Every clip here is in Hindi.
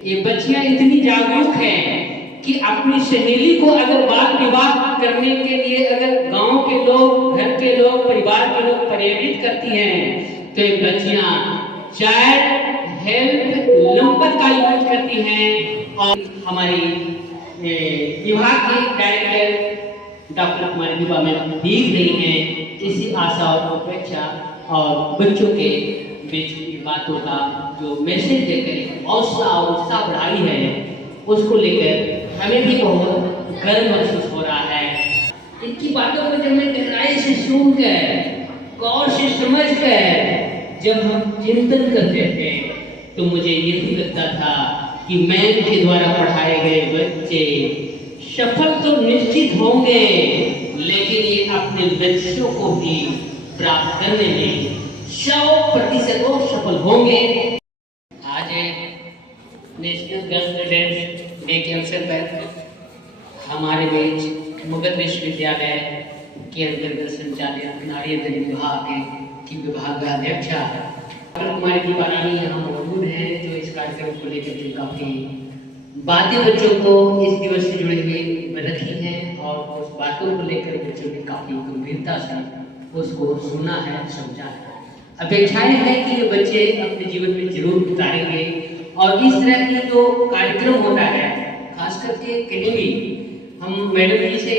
ये बच्चियां इतनी जागरूक हैं कि अपनी सहेली को अगर बाल विवाह करने के लिए अगर गांव के लोग, घर के लोग, परिवार के लोग प्रेरित करती हैं तो ये बच्चियां चाइल्ड हेल्प नंबर का यूज करती हैं। और हमारी विभाग की डायरेक्टर डॉक्टर कुमारी दीपा मैडम भीग रही हैं इसी आशा और अपेक्षा और बच्चों के बीच की बातों का जो मैसेज देकर हौसला और उत्साह बढ़ाई है उसको लेकर हमें भी बहुत गर्व महसूस हो रहा है। इनकी बातों को जब मैं गहराई से सुनकर गौर से समझकर जब हम चिंतन करते थे तो मुझे ये भी लगता था कि मैम के द्वारा पढ़ाए गए बच्चे सफल तो निश्चित होंगे लेकिन ये अपने लक्ष्यों को भी प्राप्त करने में 100% वो सफल होंगे। आज नेशनल गर्ल्स डे के अवसर पर हमारे बीच मुगल विश्वविद्यालय के अंतर्गत संचालित नारी अधिकार विभाग की विभागाध्यक्षा कुमारी दीपा रानी यहाँ मौजूद हैं जो इस कार्यक्रम को लेकर के काफ़ी बातें बच्चों को इस दिवस से जुड़े हुए रखी हैं और उस बातों को लेकर बच्चों ने काफ़ी गंभीरता से उसको सुना है, समझा है। अपेक्षाएं हैं कि ये बच्चे अपने जीवन में जरूर उतारेंगे और इस तरह की जो कार्यक्रम होता है खास करके कहीं भी हम मैडम जी से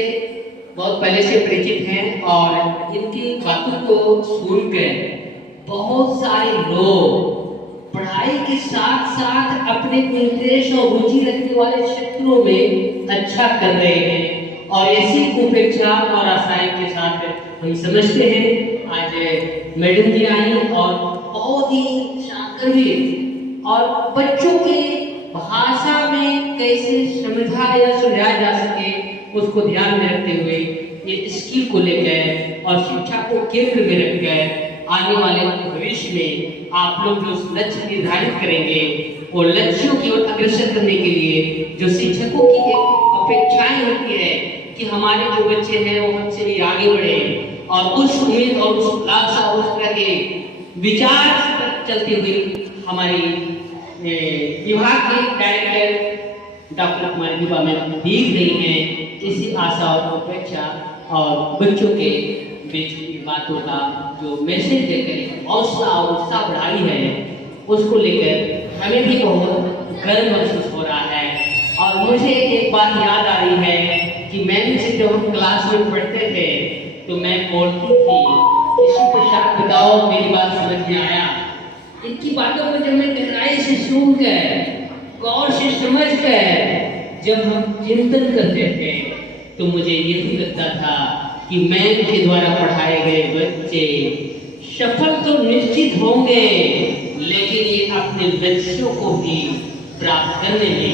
बहुत पहले से परिचित हैं और इनकी बातों को सुनकर बहुत सारे लोग पढ़ाई के साथ साथ अपने इंटरेस्ट और रुचि रखने वाले क्षेत्रों में अच्छा कर रहे हैं और ऐसी उपेक्षा और आशाएं के साथ हम समझते हैं आज मैडम जी आई और बहुत ही शांत और बच्चों के भाषा में कैसे समझा या सुझाया जा सके उसको ध्यान में रखते हुए ये स्किल को लेकर और शिक्षा को केंद्र में रखकर आने वाले भविष्य में आप लोग जो लक्ष्य निर्धारित करेंगे वो लक्ष्यों की ओर अग्रसर करने के लिए जो शिक्षकों की एक अपेक्षाएं होती है कि हमारे जो बच्चे हैं वो हमसे भी आगे बढ़े और उस उम्मीद और उस आशा और उस तरह के विचार पर चलते हुए हमारी विभाग के डायरेक्टर डॉक्टर कुमारी दीपा मैडम भीग रही हैं इसी आशा और अपेक्षा और बच्चों के बीच की बातों का जो मैसेज देकर हौसला और उत्साह बढ़ाई है उसको लेकर हमें भी बहुत गर्व महसूस हो रहा है। और मुझे एक बात याद आ रही है कि मैम से जब हम क्लास में पढ़ते थे तो मैं बोलती थी किसी को शायद बताओ मेरी बात समझ में आया। इनकी बातों को जब मैं गहराई से सुनकर गौर से समझकर जब हम चिंतन करते थे तो मुझे ये भी लगता था कि मैम के द्वारा पढ़ाए गए बच्चे सफल तो निश्चित होंगे लेकिन ये अपने लक्ष्यों को भी प्राप्त करने में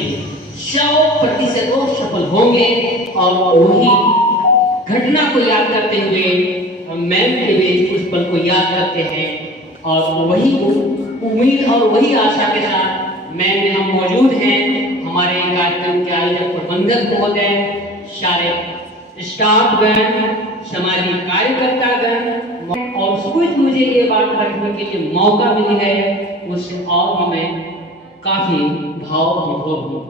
100% वो सफल होंगे। और वही घटना को याद करते हुए मैम के बीच उस पल को याद करते हैं और वही उम्मीद और वही आशा के साथ मैम में हम मौजूद हैं। हमारे कार्यक्रम के आयोजक प्रबंधक महोदय, सारे स्टाफगण, सामाजिक कार्यकर्तागण और कुछ मुझे ये बात रखने के लिए मौका मिली है उससे और भी मैं काफी भाव विभोर हूँ।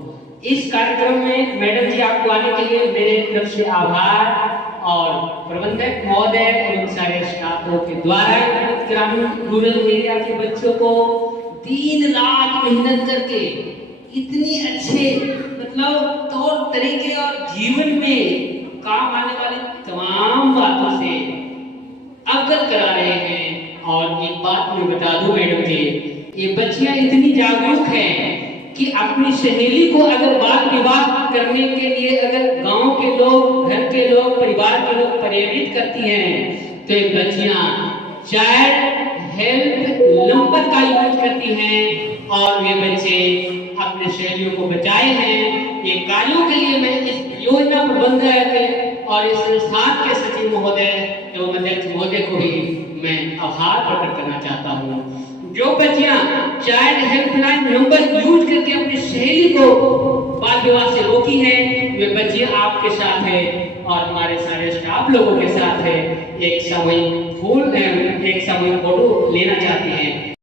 इस कार्यक्रम में मैडम जी आपको आने के लिए मेरे तरफ से आभार और प्रबंधक महोदय और उन सारे स्टाफों के द्वारा ग्रामीण रूरल एरिया के बच्चों को दिन रात मेहनत करके इतनी अच्छे मतलब तौर तरीके और जीवन में काम आने वाली तमाम बातों से अवगत करा रहे हैं। और एक बात मैं बता दूं मैडम जी, ये बच्चियां इतनी जागरूक हैं कि अपनी सहेली को अगर बाल विवाह करने के लिए अगर गांव के लोग, घर के लोग, परिवार के लोग प्रेरित करती हैं तो ये बच्चियां चाइल्ड हेल्प नंबर का यूज करती हैं और वे बच्चे अपने सहेलियों को बचाए हैं। ये कार्यों के लिए मैं इस योजना प्रबंधक और इस संस्थान के सचिव महोदय एवं अध्यक्ष महोदय को भी मैं आभार प्रकट करना चाहता हूँ। जो बच्चियां चाइल्ड हेल्पलाइन नंबर यूज करके अपनी सहेली को बाल विवाह से रोकी है वे बच्चियां आपके साथ है और हमारे सारे स्टाफ लोगों के साथ है एक सामूहिक फोटो लेना चाहती हैं।